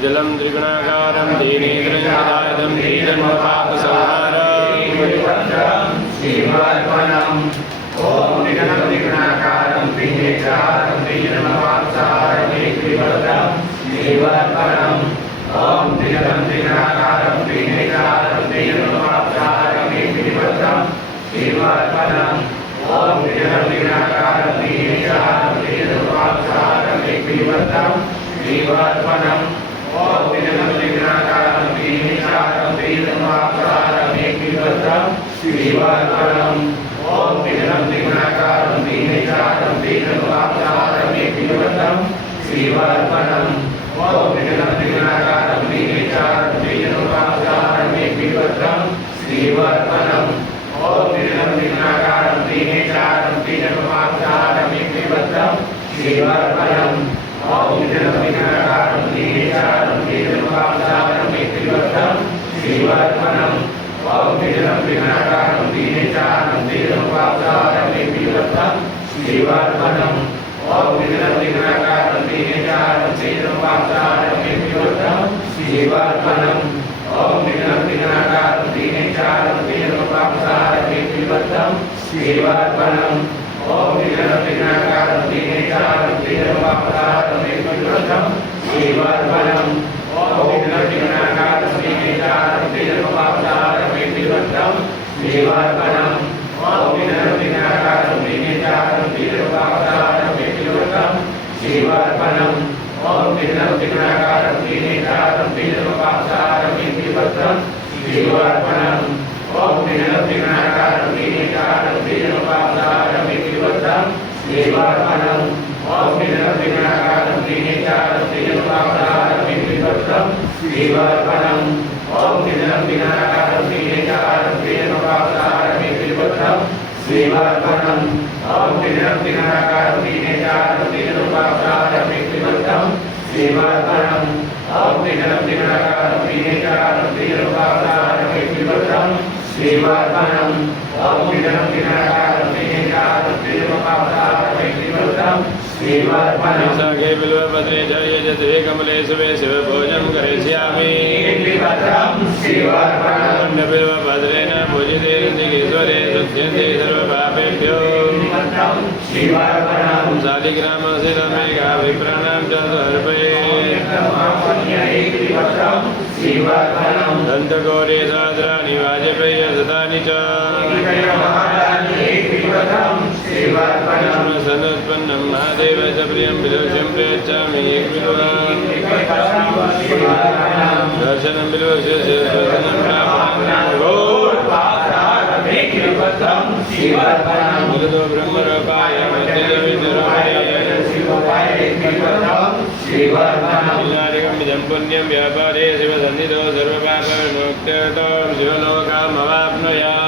द्विदलं त्रिगुणाकारं दीनेन्द्रं सदायतं दीजन्मपापसंहारं श्रीमद्वनम् ओम द्विदलं त्रिगुणाकारं दीनेन्द्रं दीजन्मपापसंहारं श्रीमद्वनम् ओम द्विदलं त्रिगुणाकारं दीनेन्द्रं दीजन्मपापसंहारं श्रीमद्वनम् ओम द्विदलं त्रिगुणाकारं दीनेन्द्रं दीजन्मपापसंहारं श्रीमद्वनम् ओम द्विदलं त्रिगुणाकारं दीनेन्द्रं दीजन्मपापसंहारं श्रीमद्वनम् ओम द्विदलं त्रिगुणाकारं दीनेन्द्रं दीजन्मपापसंहारं श्रीमद्वनम् ओम द्विदलं त्रिगुणाकारं दीनेन्द्रं दीजन्मपापसंहारं श्रीमद्वनम् ओम द्विदलं त्रिगुणाकारं दीनेन्द्रं दीजन्मपापसंहारं श्रीमद्वनम् ओम द्विदलं त्रिगुणाकारं दीनेन्द्रं दीजन्मपापसंहारं श्रीमद्वनम् ओम द्विदलं त्रिगुणाकारं दीनेन्द्रं दीजन्मपापसंहारं श्रीमद्वनम् ओम द्विदलं त्रिगुणाकारं दीनेन्द्रं दीजन्मपापसंहारं श्रीमद्वनम् ओम द्विदलं त्रिगुणाकारं दीनेन्द्रं दीजन्मपापसंहारं श्रीमद्वनम् ओम द्विदलं त्रिगुणाकारं दीनेन्द्रं दीजन्मपापसंहारं श्रीमद्वनम् ओम द्विदलं त्रिगुणाकारं दीनेन्द्रं दीजन्मपापसंहारं श्रीमद्वनम् ओम द्विदलं त्रिगुणाकारं दीनेन्द्रं दीजन्मपापसंहारं श्रीमद्वनम् ओम द्विदलं त्रिगुणाकारं दीनेन्द्रं दीजन्मपापसंहारं श्रीमद्वनम् ओम द्विदलं त्रिगुणाकारं दीनेन्द्रं दीजन्मपापसंहारं श्रीमद्वनम् ओम द्विदलं त्रिगुणाकारं दीनेन्द्रं दीजन्मपापसंहारं श्रीमद्वनम् ओम द्विदलं त्रिगुणाकारं दीनेन्द्रं दीजन्मपापसंहारं श्रीमद्वनम् ओम द्विदलं त्रिगुणाकारं दीनेन्द्रं दीजन्मपापसंहारं श्रीमद्वनम् ओम द्विदलं त्रिगुणाकारं दीनेन्द्रं दीजन्मपापसंहारं श्रीमद्वनम् ओम द्विदलं त्रिगुणाकारं दीनेन्द्रं दीजन्मपापसंहारं श्रीमद्वनम् सागे बिल्वपत्रे जय जते कमले सुवे शिव भोजं करिष्यामि श्रीमद्वनम् बिल्वपत्रेण पूजिते दिगेश्वरे सुध्यन्ते सर्वपापेभ्यो श्रीमद्वनम् शालिग्रामस्थितमेका विप्राणां च श्रीमद्वनम् दन्तगौरी सहस्राणि वाजपेय शतानि च सनुत्पन्नं महादेव च प्रियं विदुषं प्रयच्छामि एकविदुरान् दर्शनं विदुषस्य दर्शनं मुदतो ब्रह्मरूपाय मध्यविद्रूपाय इदं पुण्यं व्यापारे शिवसन्निधौ सर्वपापविमुक्त्यर्थं शिवलोकमवाप्नुयात्